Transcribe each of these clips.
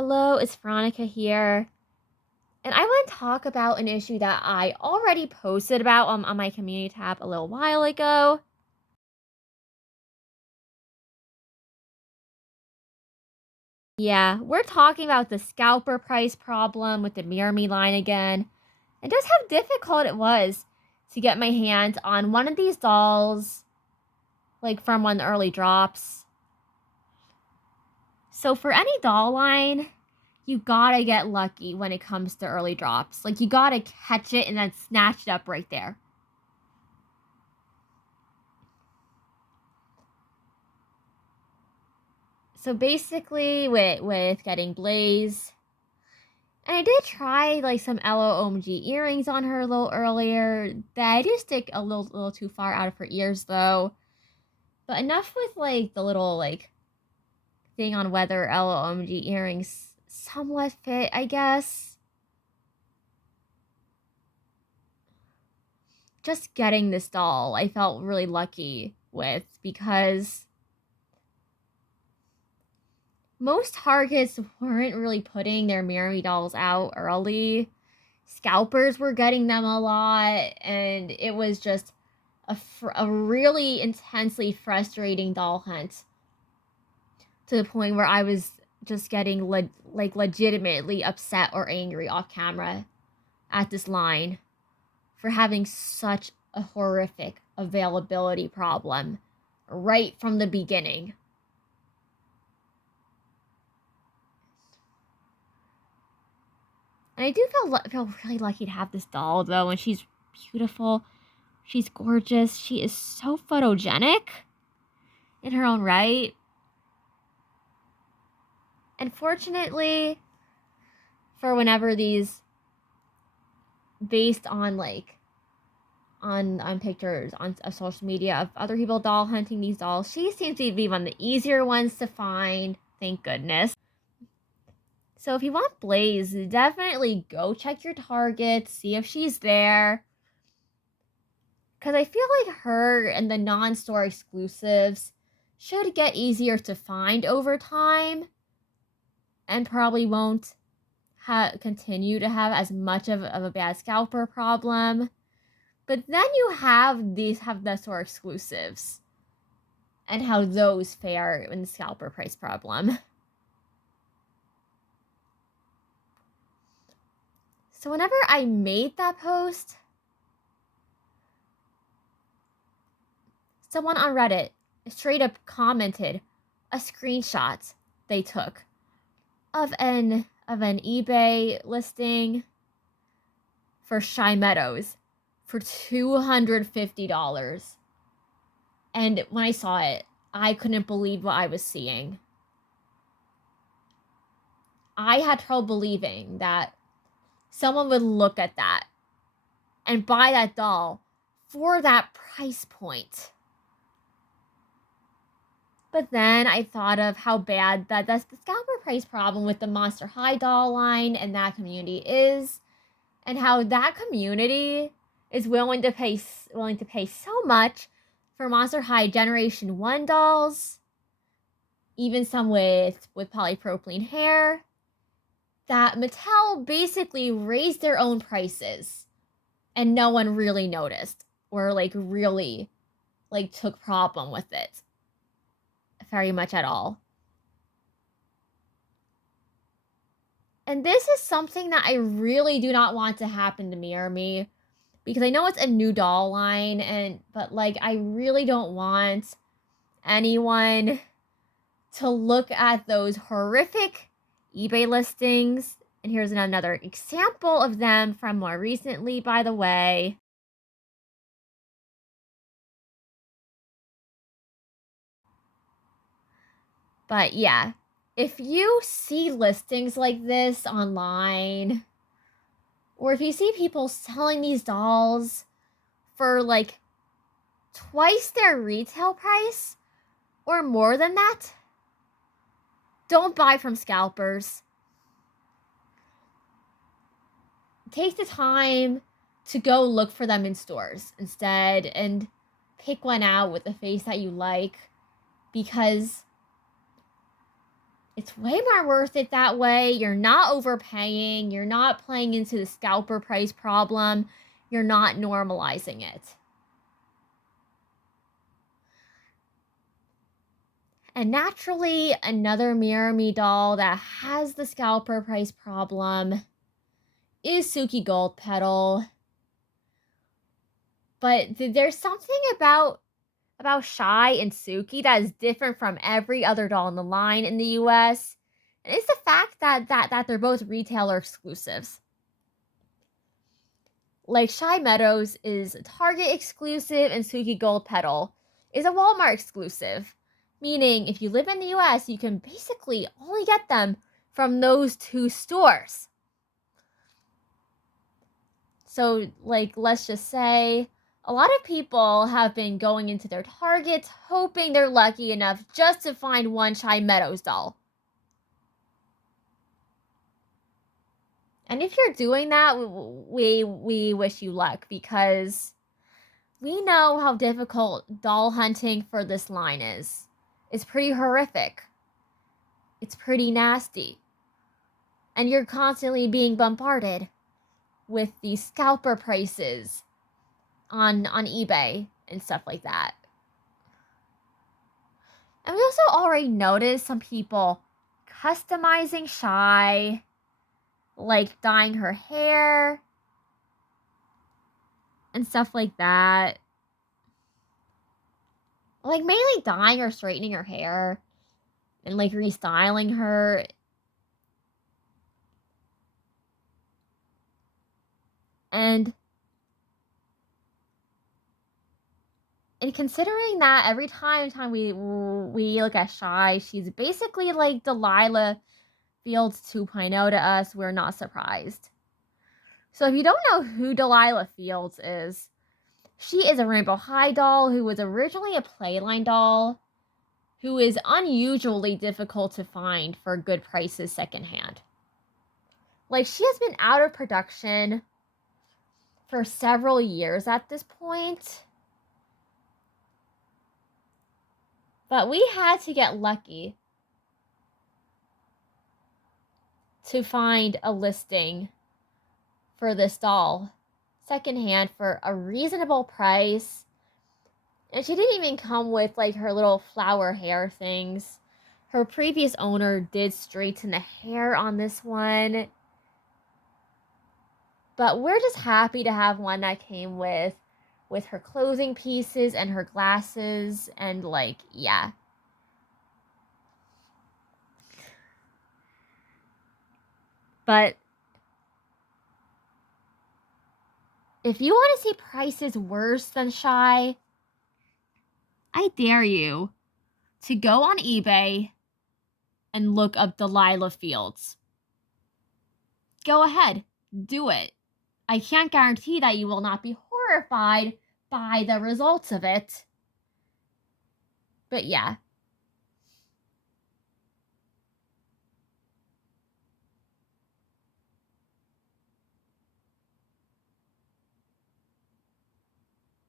Hello, it's Veronica here. And I want to talk about an issue that I already posted about on my community tab a little while ago. Yeah, we're talking about the scalper price problem with the MirrorMi line again. And just how difficult it was to get my hands on one of these dolls, like from one of the early drops. So for any doll line, you gotta get lucky when it comes to early drops. Like, you gotta catch it and then snatch it up right there. So basically, with getting Blaze, and I did try like some LOMG earrings on her a little earlier. That did stick a little too far out of her ears though. But enough with like the little like thing on whether LOMG earrings somewhat fit, I guess. Just getting this doll, I felt really lucky with, because most Targets weren't really putting their MirrorMi dolls out early. Scalpers were getting them a lot, and it was just a really intensely frustrating doll hunt, to the point where I was just getting legitimately upset or angry off camera at this line for having such a horrific availability problem right from the beginning. And I do feel really lucky to have this doll, though, and she's beautiful. She's gorgeous. She is so photogenic in her own right. And fortunately, for whenever these, based on like on pictures on social media of other people doll hunting these dolls, she seems to be one of the easier ones to find, thank goodness. So if you want Blaze, definitely go check your Target, see if she's there. Because I feel like her and the non-store exclusives should get easier to find over time, and probably won't continue to have as much of a bad scalper problem. But then you have the store exclusives and how those fare in the scalper price problem. So whenever I made that post, someone on Reddit straight up commented a screenshot they took of an eBay listing for Shai Meadows for $250. And when I saw it, I couldn't believe what I was seeing. I had trouble believing that someone would look at that and buy that doll for that price point. But then I thought of how bad that's the scalper price problem with the Monster High doll line and that community is, and how that community is willing to pay so much for Monster High Generation 1 dolls, even some with polypropylene hair, that Mattel basically raised their own prices and no one really noticed or really took problem with it very much at all. And this is something that I really do not want to happen to MirrorMi, because I know it's a new doll line, but I really don't want anyone to look at those horrific eBay listings. And here's another example of them from more recently, by the way. But yeah, if you see listings like this online, or if you see people selling these dolls for twice their retail price or more than that, don't buy from Scalpers. Take the time to go look for them in stores instead and pick one out with a face that you like, because It's way more worth it that way. You're not overpaying. You're not playing into the scalper price problem. You're not normalizing it. And naturally, another MirrorMi doll that has the scalper price problem is Suki Goldpetal. But there's something about Shai and Suki that is different from every other doll in the line in the US. And it's the fact that they're both retailer exclusives. Like Shai Meadows is Target exclusive and Suki Goldpetal is a Walmart exclusive. Meaning, if you live in the US, you can basically only get them from those two stores. So, like, let's just say a lot of people have been going into their Targets hoping they're lucky enough just to find one Shai Meadows doll. And if you're doing that, we wish you luck, because we know how difficult doll hunting for this line is. It's pretty horrific. It's pretty nasty. And you're constantly being bombarded with these scalper prices on eBay and stuff like that. And we also already noticed some people customizing Shai, like dyeing her hair and stuff like that. Like mainly dyeing or straightening her hair and like restyling her. And considering that every time we look at Shai, she's basically like Delilah Fields 2.0 to us, we're not surprised. So if you don't know who Delilah Fields is, she is a Rainbow High doll who was originally a Playline doll, who is unusually difficult to find for good prices secondhand. Like, she has been out of production for several years at this point. But we had to get lucky to find a listing for this doll secondhand for a reasonable price. And she didn't even come with like her little flower hair things. Her previous owner did straighten the hair on this one. But we're just happy to have one that came with her clothing pieces and her glasses and like, yeah. But if you want to see prices worse than Shai, I dare you to go on eBay and look up Delilah Fields. Go ahead, do it. I can't guarantee that you will not be horrified by the results of it. But yeah.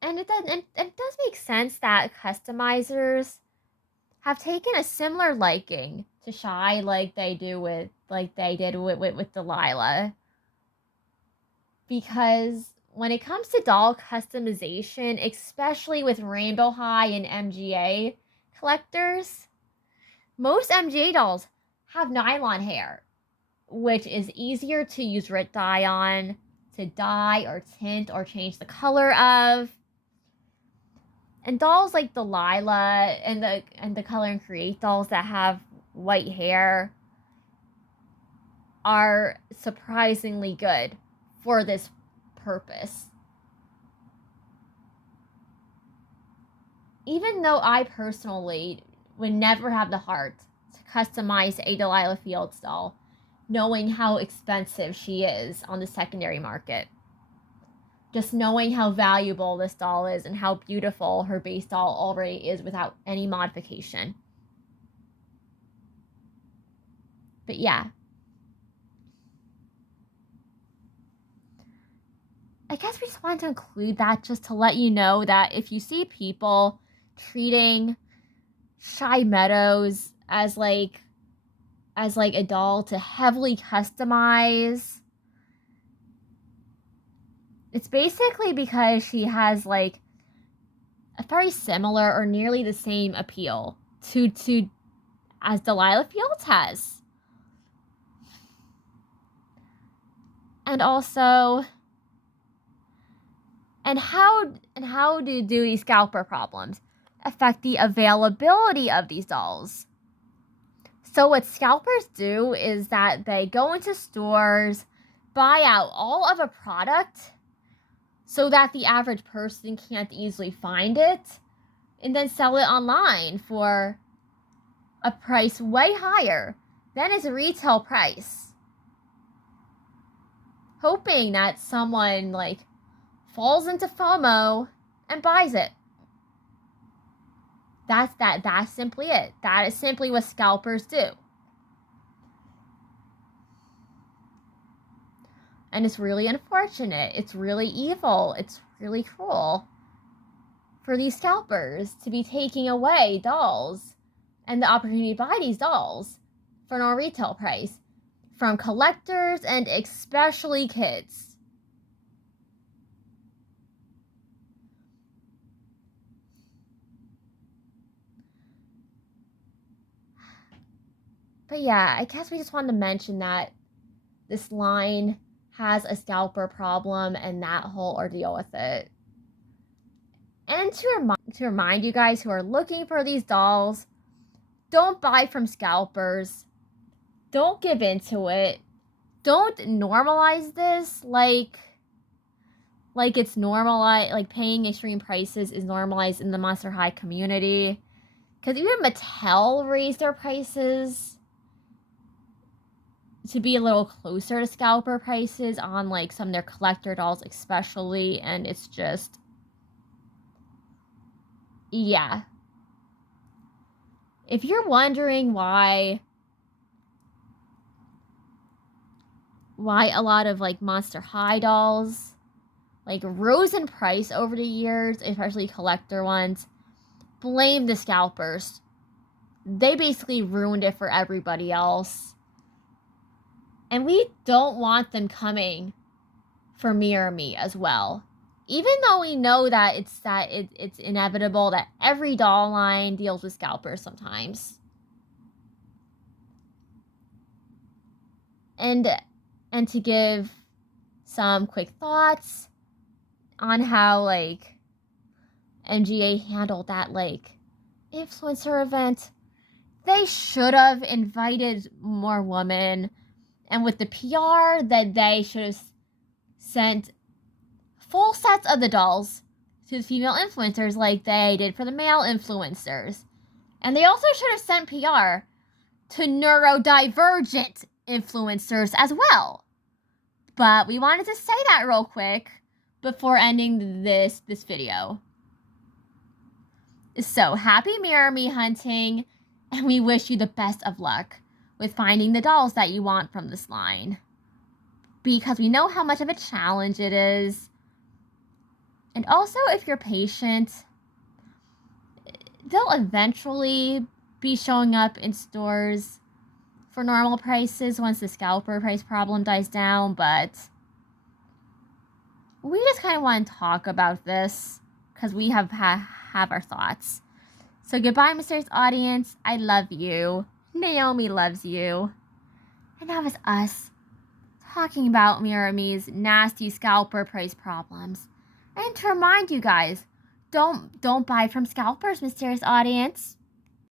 And it does make sense that customizers have taken a similar liking to Shai like they did with Delilah. Because when it comes to doll customization, especially with Rainbow High and MGA collectors, most MGA dolls have nylon hair, which is easier to use RIT dye on, to dye or tint or change the color of. And dolls like Delilah and the Color and Create dolls that have white hair are surprisingly good for this purpose. Even though I personally would never have the heart to customize a Delilah Fields doll, knowing how expensive she is on the secondary market. Just knowing how valuable this doll is and how beautiful her base doll already is without any modification. But yeah. I guess we just wanted to include that just to let you know that if you see people treating Shai Meadows as like as like a doll to heavily customize. It's basically because she has like a very similar or nearly the same appeal to as Delilah Fields has. And also, and how do these scalper problems affect the availability of these dolls? So what scalpers do is that they go into stores, buy out all of a product so that the average person can't easily find it, and then sell it online for a price way higher than its retail price, hoping that someone like falls into FOMO and buys it. That's simply it. That is simply what scalpers do. And it's really unfortunate. It's really evil. It's really cruel for these scalpers to be taking away dolls and the opportunity to buy these dolls for no retail price from collectors and especially kids. But yeah, I guess we just wanted to mention that this line has a scalper problem and that whole ordeal with it. And to remind you guys who are looking for these dolls, don't buy from scalpers. Don't give into it. Don't normalize this like it's normalized, like paying extreme prices is normalized in the Monster High community. Because even Mattel raised their prices to be a little closer to scalper prices on like some of their collector dolls especially, and it's just, yeah. If you're wondering why a lot of like Monster High dolls like rose in price over the years, especially collector ones, blame the scalpers. They basically ruined it for everybody else. And we don't want them coming for MirrorMi as well. Even though we know that it's inevitable that every doll line deals with scalpers sometimes. And to give some quick thoughts on how like MGA handled that like influencer event. They should have invited more women, and with the PR that they should have sent full sets of the dolls to the female influencers like they did for the male influencers. And they also should have sent PR to neurodivergent influencers as well. But we wanted to say that real quick before ending this video. So happy MirrorMi hunting, and we wish you the best of luck with finding the dolls that you want from this line, because we know how much of a challenge it is. And also, if you're patient, they'll eventually be showing up in stores for normal prices once the scalper price problem dies down, but we just kind of want to talk about this because we have our thoughts. So goodbye, mysterious audience. I love you. Naomi loves you. And that was us talking about MirrorMi's nasty scalper price problems. And to remind you guys, don't buy from scalpers, mysterious audience.